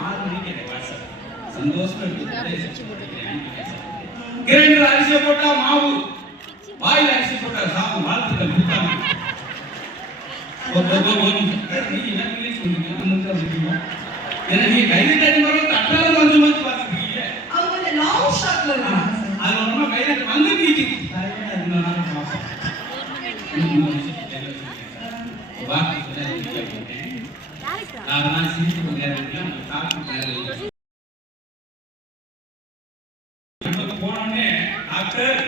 ஆறு மணிக்கு எனக்கு வாட்ஸ்அப் சந்தோஷமா கிரைண்டர் அரிசியை போட்டா மாவு. வாயில் அரிசி போட்டா சாவு வாழ்த்துக்கள் கொடுத்தாங்க ஒரு ஒரு நான் அதனால சிரித்து கொண்டே இருக்கேன். சாப்பிட்டு நேரம் அங்க போனோடனே டாக்டர்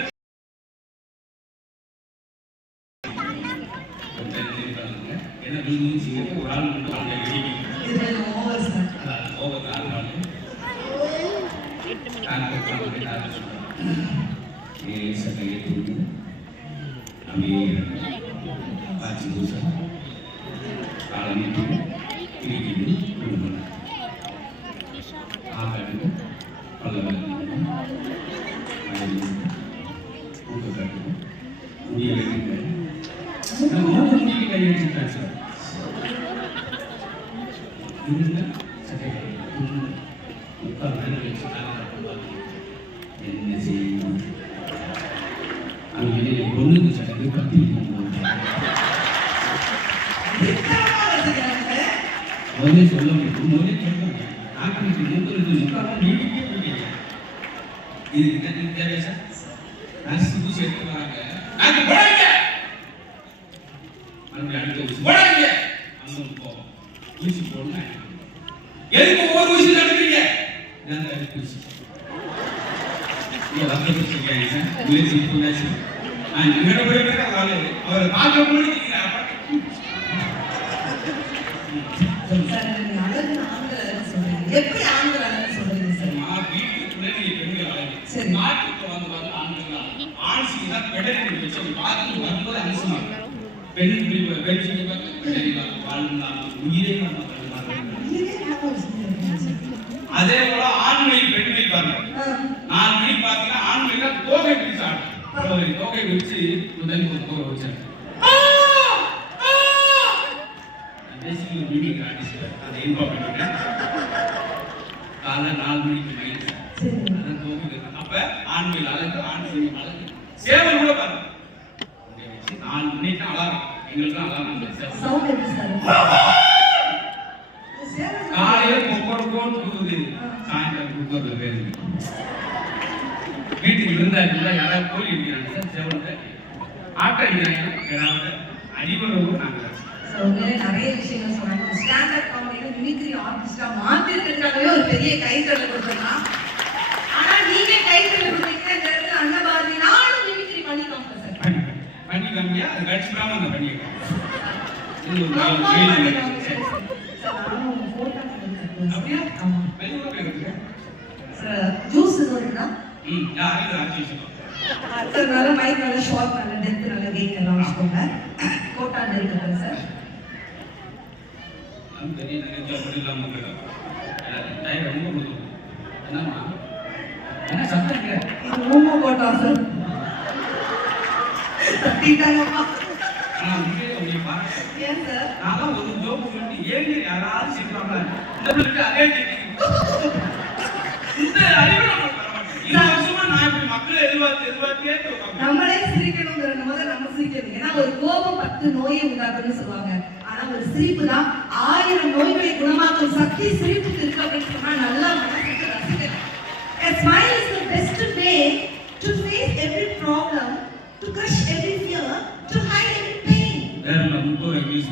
கொஞ்சம் திரும்பி பாருங்க. ஏன்னா நீங்க சிங்கப்பூர் ஒரு ஆள் மட்டும் அங்க இடிக்கிறீங்க. இது ஓவர் சார் அதான் over ஆள் நாலு. டாக்டர் சொன்னாங்க, டாக்டர் சொன்னாங்க. லேசா கையை தூக்கி, அப்படியே என்ன செய்யணும் அங்கே பொண்ணுக்கு சட்டை கட்டி முதலே சொல்ல முடியும். முதலே சொல்ல முடியும் டாக்டருக்கு மூக்கிறது முக்காலும் நீடிக்கவே முடியாது. இதுக்கு தண்ணி தேவை சார்? நர்ஸ் ஊசி எடுத்து வராங்க. டாக்டர் போடாதீங்க! மறுபடியும் அடுத்த ஊசி போடாதீங்க! அங்கே போவோம். ஊசி போடணும் எதுக்கு ஒவ்வொரு ஊசி நடக்கிறீங்க நான் அடுத்த ஊசி. இங்க வந்து வச்சிருக்காங்க எப்படி ஆந்திரான்னு சொல்றீங்க சார்? வீட்டுக்குள்ளே நீங்க பெண்கள் அழகு சரி. நாட்டுக்கு வந்து வந்து ஆண்கள் தான். ஆண் பெடரி வச்சு பார்த்து வரும்போது இருக்கும். பெண் பிரிவு பார்த்து பெடரி வாழ்ந்தான் உயிரே. அதே போல ஆண்மையில் பெண்மையில் பாருங்க. நாலு மணிக்கு பார்த்தீங்கன்னா ஆண்மையில தோகை பிடிச்சு ஆடும் தோகை பிடிச்சு முதல் ஒரு தோகை வச்சாங்க. பேசிக்கலி மீட்டிங் ஆர்டிஸ்ட் அதை இன்ஃபார்ம் பண்ணிட்டேன் காலை நாலு மணிக்கு அதான் அப்ப ஆண்மையில் அழகு ஆண் சிங்கம் அழகு சேவல் கூட பாருங்க. நாலு மணிக்கு அலாரம். எங்களுக்கு அலாரம் இல்லை சேவல். சேவல். காலையில கொக்கரக்கோன்னு கூவுது சாயந்தரம் குக்கர்ல வேறு வீட்டுக்கு விருந்தாளில யாராவது கோழி அடிக்கிறாங்க சார் செவல்ல ஆட்டை அடிக்கிறாங்க. அடிபடுறவங்க நாங்கள் உண்மையிலே நிறைய விஷயங்கள் சொன்னாங்க. ஸ்டாண்டர்ட் காமெடியில மிமிக்ரி ஆர்டிஸ்டா மாத்திருக்கிறதுக்காகவே ஒரு பெரிய கைத்தறல் கொடுத்துடலாம் ஆனா நீங்க கைத்தறல் கொடுத்தீங்கன்னா அன்னபாரதி நானும் மிமிக்ரி பண்ணிக்கோங்க சார் அது பண்ணிக்கோங்க. வெளியூர் போயிருக்குங்க சார், juice இது வருதா? ம் யாரும் வச்சுக்கோ சார், நல்ல mic, நல்ல short, நல்ல depth, நல்ல வச்சுக்கோங்க. கோட்டாண்ட இருக்கிறது சார். நம்ம பெரிய நிறைய அப்படி இல்லாம இருக்கட்டும் டைம் ரொம்ப கொடுக்கும். என்னம்மா? என்ன சத்தம் இல்லை மூமோ கோட்டா சார். தட்டிட்டாங்கப்பா. ஆனா உண்மையிலே உங்களை சார்? நான் ஒரு ஜோக் சொல்லி ஏங்க யாராவது சிரிப்பாங்க இந்த பிள்ளைக்கு அதே கேட்டீங்க இந்த அறிவு நம்மளுக்கு வர மாட்டேங்குது. இருபது வருஷமா நான் இப்படி மக்களை எதிர்பார்த்து எதிர்பார்த்தே உட்கார்ந்து நம்மளே சிரிக்கணுங்கிற போது நம்ம சிரிக்கிறது. ஏன்னா ஒரு கோபம் பத்து நோயை உண்டாக்குன்னு சொல்லுவாங்க. ஆனா ஒரு சிரிப்பு தான் ஆயிரம் நோய்களை குணமாக்கும் சக்தி சிரிப்புக்கு இருக்கு அப்படின்னு சொன்னா நல்லா மனசுக்கு ரசிக்கலாம் A smile is the best way to face every problem, to crush every fear, to hide every pain. வேற இங்கிலீஷ்